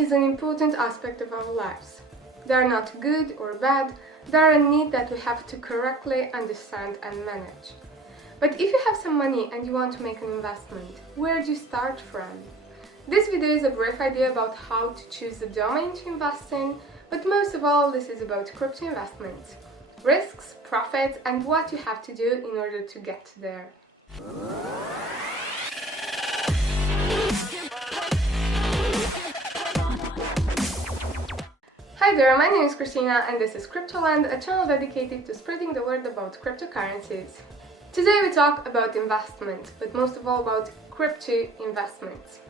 is an important aspect of our lives. They are not good or bad, they are a need that we have to correctly understand and manage. But if you have some money and you want to make an investment, where do you start from? This video is a brief idea about how to choose the domain to invest in, but most of all this is about crypto investments, risks, profits, and what you have to do in order to get there. Hi there, my name is Christina and this is Cryptoland, a channel dedicated to spreading the word about cryptocurrencies. Today we talk about investment, but most of all about crypto investments.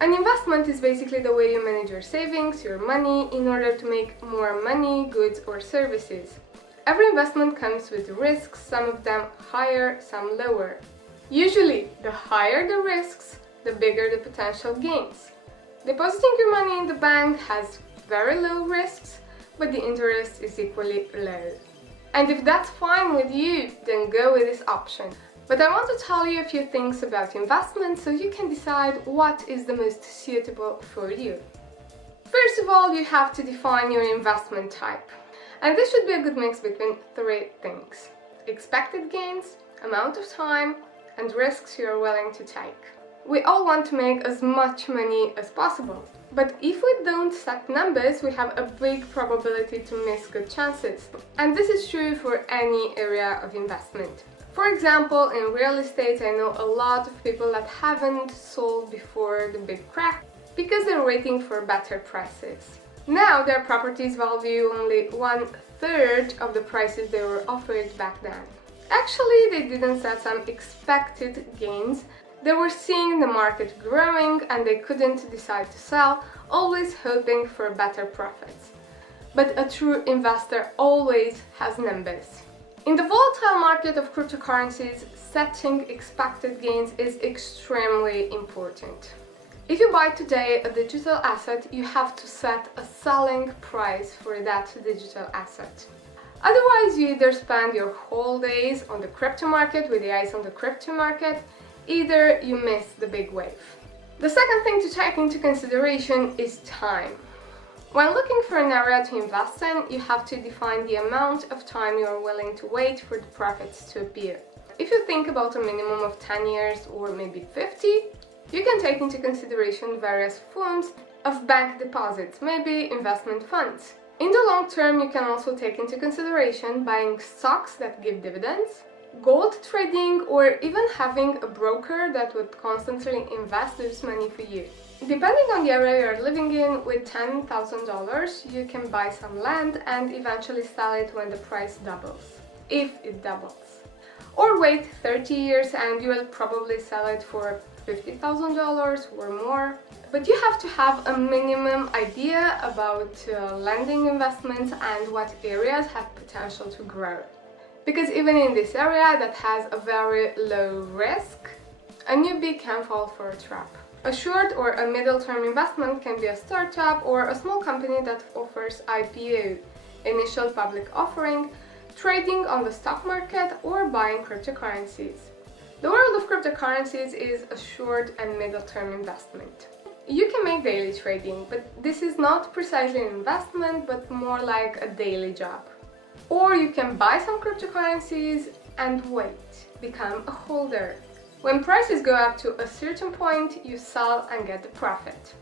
An investment is basically the way you manage your savings, your money, in order to make more money, goods or services. Every investment comes with risks, some of them higher, some lower. Usually, the higher the risks, the bigger the potential gains. Depositing your money in the bank has very low risks, but the interest is equally low. And if that's fine with you, then go with this option. But I want to tell you a few things about investment so you can decide what is the most suitable for you. First of all, you have to define your investment type. And this should be a good mix between three things: expected gains, amount of time, and risks you are willing to take. We all want to make as much money as possible. But if we don't set numbers, we have a big probability to miss good chances. And this is true for any area of investment. For example, in real estate, I know a lot of people that haven't sold before the big crash because they're waiting for better prices. Now their properties value only 1/3 of the prices they were offered back then. Actually, they didn't set some expected gains. They were seeing the market growing and they couldn't decide to sell, always hoping for better profits. But a true investor always has numbers. In the volatile market of cryptocurrencies, setting expected gains is extremely important. If you buy today a digital asset, you have to set a selling price for that digital asset. Otherwise, you either spend your whole days on the crypto market with the eyes on the crypto market, either you miss the big wave. The second thing to take into consideration is time. When looking for an area to invest in, you have to define the amount of time you are willing to wait for the profits to appear. If you think about a minimum of 10 years or maybe 50, you can take into consideration various forms of bank deposits, maybe investment funds. In the long term, you can also take into consideration buying stocks that give dividends, gold trading, or even having a broker that would constantly invest this money for you. Depending on the area you're living in, with $10,000 you can buy some land and eventually sell it when the price doubles, if it doubles. Or wait 30 years and you will probably sell it for $50,000 or more. But you have to have a minimum idea about lending investments and what areas have potential to grow. Because even in this area that has a very low risk, a newbie can fall for a trap. A short or a middle-term investment can be a startup or a small company that offers IPO, initial public offering, trading on the stock market, or buying cryptocurrencies. The world of cryptocurrencies is a short and middle-term investment. You can make daily trading, but this is not precisely an investment, but more like a daily job. Or you can buy some cryptocurrencies and wait, become a holder. When prices go up to a certain point, you sell and get the profit.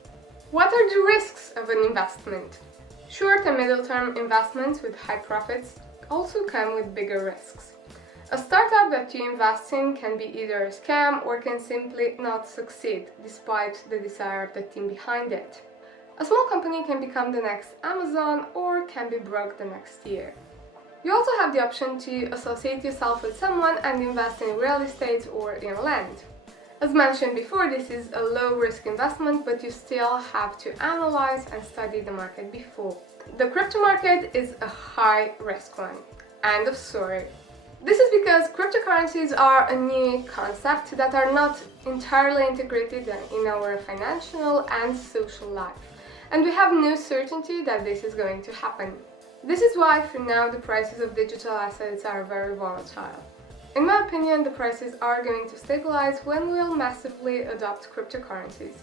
What are the risks of an investment? Short and middle-term investments with high profits also come with bigger risks. A startup that you invest in can be either a scam or can simply not succeed, despite the desire of the team behind it. A small company can become the next Amazon or can be broke the next year. You also have the option to associate yourself with someone and invest in real estate or in land. As mentioned before, this is a low-risk investment, but you still have to analyze and study the market before. The crypto market is a high-risk one. End of story. This is because cryptocurrencies are a new concept that are not entirely integrated in our financial and social life. And we have no certainty that this is going to happen. This is why for now the prices of digital assets are very volatile. In my opinion, the prices are going to stabilize when we'll massively adopt cryptocurrencies.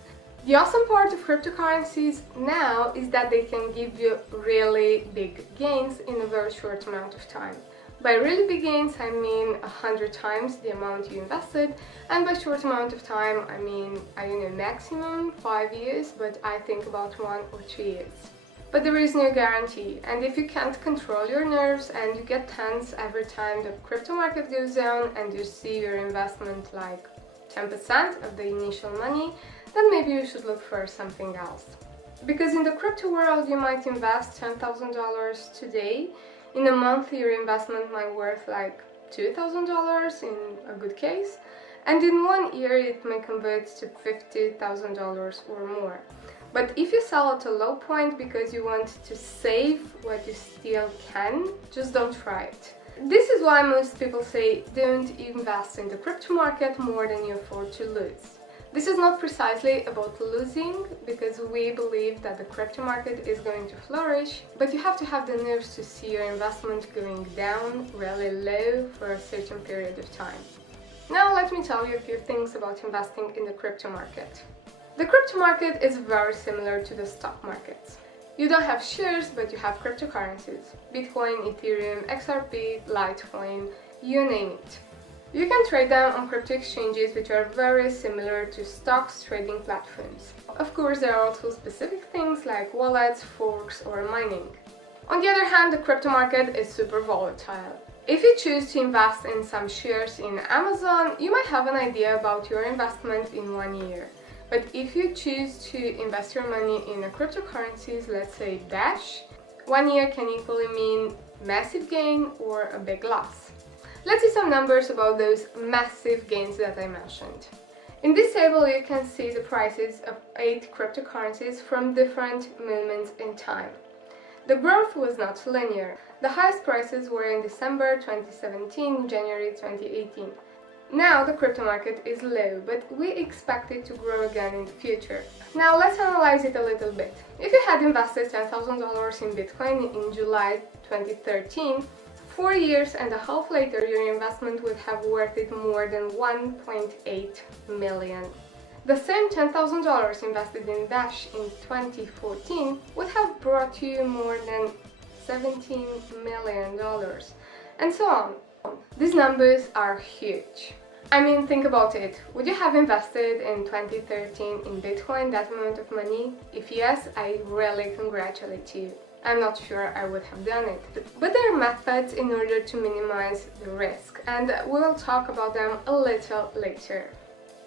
The awesome part of cryptocurrencies now is that they can give you really big gains in a very short amount of time. By really big gains, I mean 100 times the amount you invested, and by short amount of time, I mean, I don't know, maximum 5 years, but I think about 1 or 2 years. But there is no guarantee, and if you can't control your nerves and you get tense every time the crypto market goes down and you see your investment like 10% of the initial money, then maybe you should look for something else. Because in the crypto world, you might invest $10,000 today. In a month, your investment might worth like $2,000 in a good case, and in 1 year it may convert to $50,000 or more. But if you sell at a low point because you want to save what you still can, just don't try it. This is why most people say don't invest in the crypto market more than you afford to lose. This is not precisely about losing, because we believe that the crypto market is going to flourish, but you have to have the nerves to see your investment going down really low for a certain period of time. Now let me tell you a few things about investing in the crypto market. The crypto market is very similar to the stock markets. You don't have shares, but you have cryptocurrencies. Bitcoin, Ethereum, XRP, Litecoin, you name it. You can trade them on crypto exchanges, which are very similar to stocks trading platforms. Of course, there are also specific things like wallets, forks, or mining. On the other hand, the crypto market is super volatile. If you choose to invest in some shares in Amazon, you might have an idea about your investment in 1 year. But if you choose to invest your money in a cryptocurrencies, let's say Dash, 1 year can equally mean massive gain or a big loss. Let's see some numbers about those massive gains that I mentioned. In this table, you can see the prices of 8 cryptocurrencies from different moments in time. The growth was not linear. The highest prices were in December 2017, January 2018. Now the crypto market is low, but we expect it to grow again in the future. Now let's analyze it a little bit. If you had invested $10,000 in Bitcoin in July 2013, 4 years and a half later, your investment would have worth it more than 1.8 million. The same $10,000 invested in Dash in 2014 would have brought you more than $17 million, and so on. These numbers are huge. I mean, think about it. Would you have invested in 2013 in Bitcoin that amount of money? If yes, I really congratulate you. I'm not sure I would have done it. But there are methods in order to minimize the risk, and we will talk about them a little later.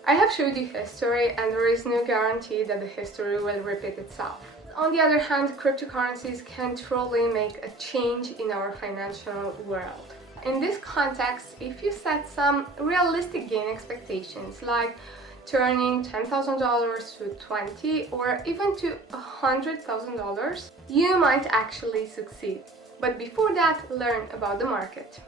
I have showed you history, and there is no guarantee that the history will repeat itself. On the other hand, cryptocurrencies can truly make a change in our financial world. In this context, if you set some realistic gain expectations, like turning $10,000 to $20,000 or even to $100,000, you might actually succeed. But before that, learn about the market.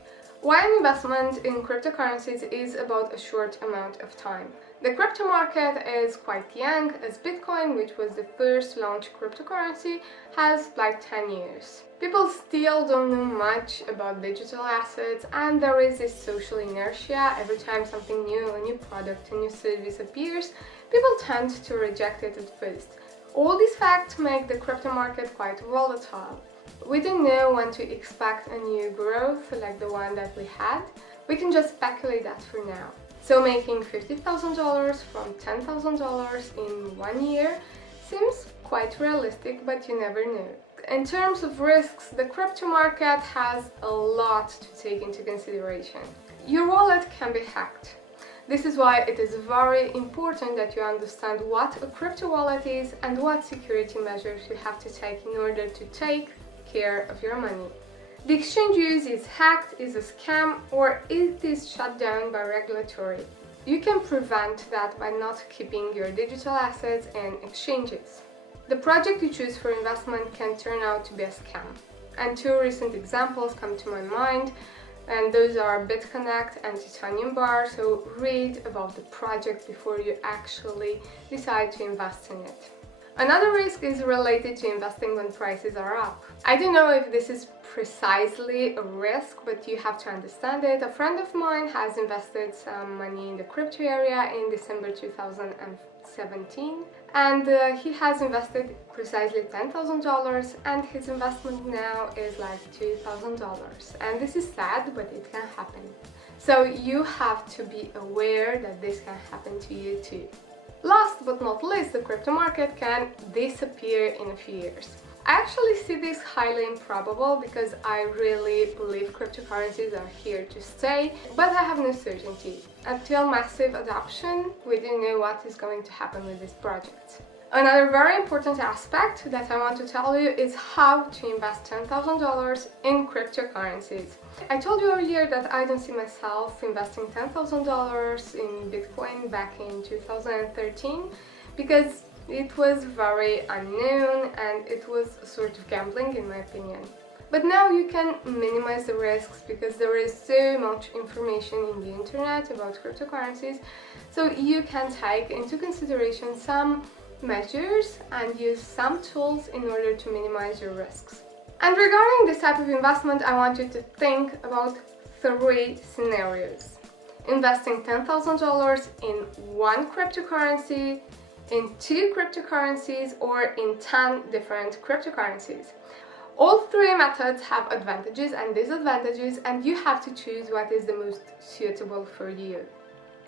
Why an investment in cryptocurrencies is about a short amount of time. The crypto market is quite young, as Bitcoin, which was the first launched cryptocurrency, has like 10 years. People still don't know much about digital assets, and there is this social inertia. Every time something new, a new product, a new service appears, people tend to reject it at first. All these facts make the crypto market quite volatile. We don't know when to expect a new growth like the one that we had. We can just speculate that for now. So making $50,000 from $10,000 in 1 year seems quite realistic, but you never know. In terms of risks, the crypto market has a lot to take into consideration. Your wallet can be hacked. This is why it is very important that you understand what a crypto wallet is and what security measures you have to take in order to take care of your money. The exchange used is hacked, is a scam, or it is shut down by regulatory. You can prevent that by not keeping your digital assets in exchanges. The project you choose for investment can turn out to be a scam. And 2 recent examples come to my mind, and those are BitConnect and Titanium Bar, so read about the project before you actually decide to invest in it. Another risk is related to investing when prices are up. I don't know if this is precisely a risk, but you have to understand it. A friend of mine has invested some money in the crypto area in December 2017, and he has invested precisely $10,000, and his investment now is like $2,000. And this is sad, but it can happen. So you have to be aware that this can happen to you too. Last but not least, the crypto market can disappear in a few years. I actually see this highly improbable because I really believe cryptocurrencies are here to stay, but I have no certainty. Until massive adoption, we don't know what is going to happen with this project. Another very important aspect that I want to tell you is how to invest $10,000 in cryptocurrencies. I told you earlier that I don't see myself investing $10,000 in Bitcoin back in 2013 because it was very unknown and it was a sort of gambling in my opinion. But now you can minimize the risks because there is so much information in the internet about cryptocurrencies, so you can take into consideration some measures and use some tools in order to minimize your risks. And regarding this type of investment, I want you to think about 3 scenarios. Investing $10,000 in one cryptocurrency, in 2 cryptocurrencies, or in 10 different cryptocurrencies. All 3 methods have advantages and disadvantages, and you have to choose what is the most suitable for you.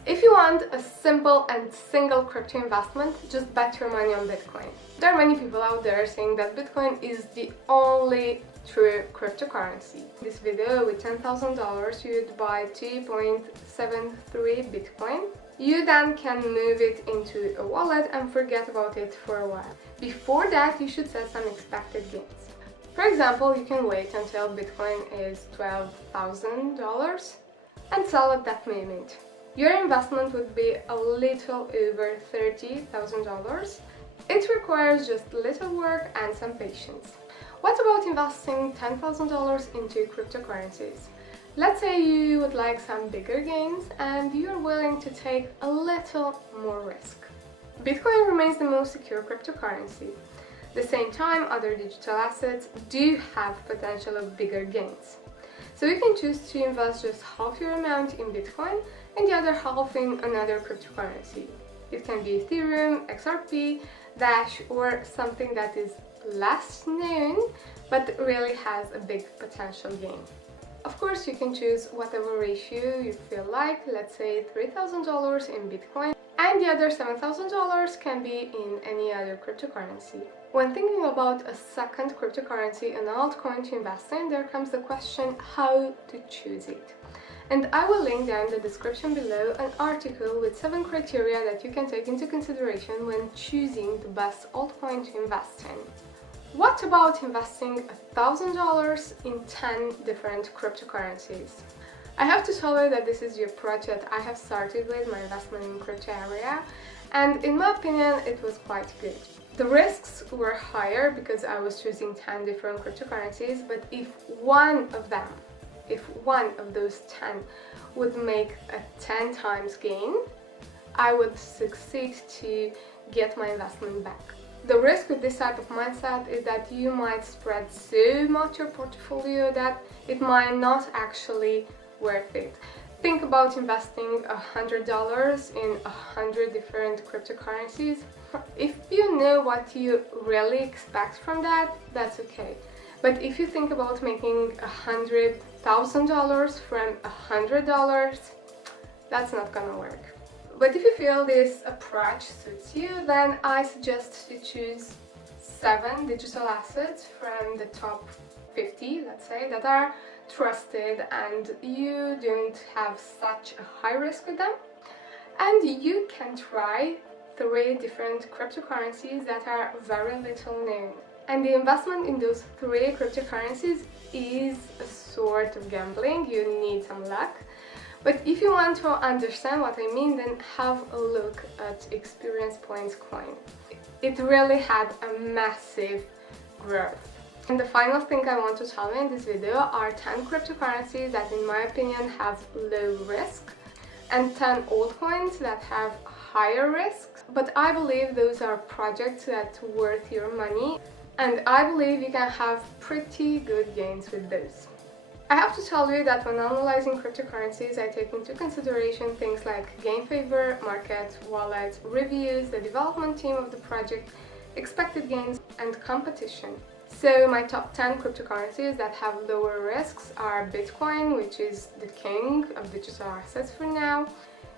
If you want a simple and single crypto investment, just bet your money on Bitcoin. There are many people out there saying that Bitcoin is the only true cryptocurrency. In this video, with $10,000, you would buy 2.73 Bitcoin. You then can move it into a wallet and forget about it for a while. Before that, you should set some expected gains. For example, you can wait until Bitcoin is $12,000 and sell at that moment. Your investment would be a little over $30,000. It requires just little work and some patience. What about investing $10,000 into cryptocurrencies? Let's say you would like some bigger gains and you're willing to take a little more risk. Bitcoin remains the most secure cryptocurrency. At the same time, other digital assets do have potential of bigger gains. So you can choose to invest just half your amount in Bitcoin and the other half in another cryptocurrency. It can be Ethereum, XRP, Dash, or something that is less known but really has a big potential gain. Of course, you can choose whatever ratio you feel like, let's say $3,000 in Bitcoin, and the other $7,000 can be in any other cryptocurrency. When thinking about a second cryptocurrency, an altcoin to invest in, there comes the question how to choose it. And I will link down in the description below an article with 7 criteria that you can take into consideration when choosing the best altcoin to invest in. What about investing $1,000 in 10 different cryptocurrencies? I have to tell you that this is the approach that I have started with my investment in crypto area, and in my opinion it was quite good. The risks were higher because I was choosing 10 different cryptocurrencies, but if one of those 10 would make a 10 times gain, I would succeed to get my investment back. The risk with this type of mindset is that you might spread so much your portfolio that it might not actually worth it. Think about investing $100 in 100 different cryptocurrencies. If you know what you really expect from that, that's okay. But if you think about making $100,000 from $100, that's not gonna work. But if you feel this approach suits you, then I suggest to choose 7 digital assets from the top 50, let's say, that are trusted and you don't have such a high risk with them. And you can try 3 different cryptocurrencies that are very little known. And the investment in those 3 cryptocurrencies is a sort of gambling. You need some luck. But if you want to understand what I mean, then have a look at Experience Points coin. It really had a massive growth. And the final thing I want to tell you in this video are 10 cryptocurrencies that in my opinion have low risk and 10 altcoins that have higher risk. But I believe those are projects that are worth your money, and I believe you can have pretty good gains with those. I have to tell you that when analyzing cryptocurrencies, I take into consideration things like gain favor, market, wallet, reviews, the development team of the project, expected gains, and competition. So my top 10 cryptocurrencies that have lower risks are Bitcoin, which is the king of digital assets for now,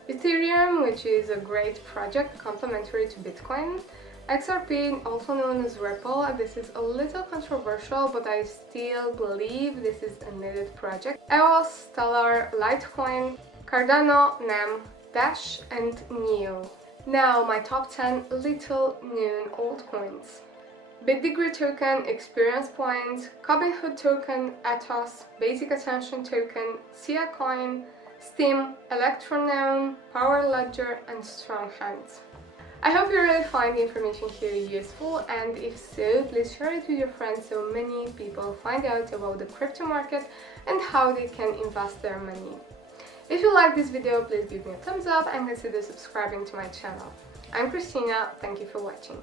Ethereum, which is a great project complementary to Bitcoin, XRP, also known as Ripple. This is a little controversial, but I still believe this is a needed project. EOS, Stellar, Litecoin, Cardano, NEM, Dash, and NEO. Now my top 10 little known altcoins. BitDegree token, Experience Points, Robinhood token, Atos, Basic Attention token, Sia coin, Steam, Electroneum, Power Ledger, and Strong Hands. I hope you really find the information here useful, and if so, please share it with your friends so many people find out about the crypto market and how they can invest their money. If you like this video, please give me a thumbs up and consider subscribing to my channel. I'm Christina, thank you for watching.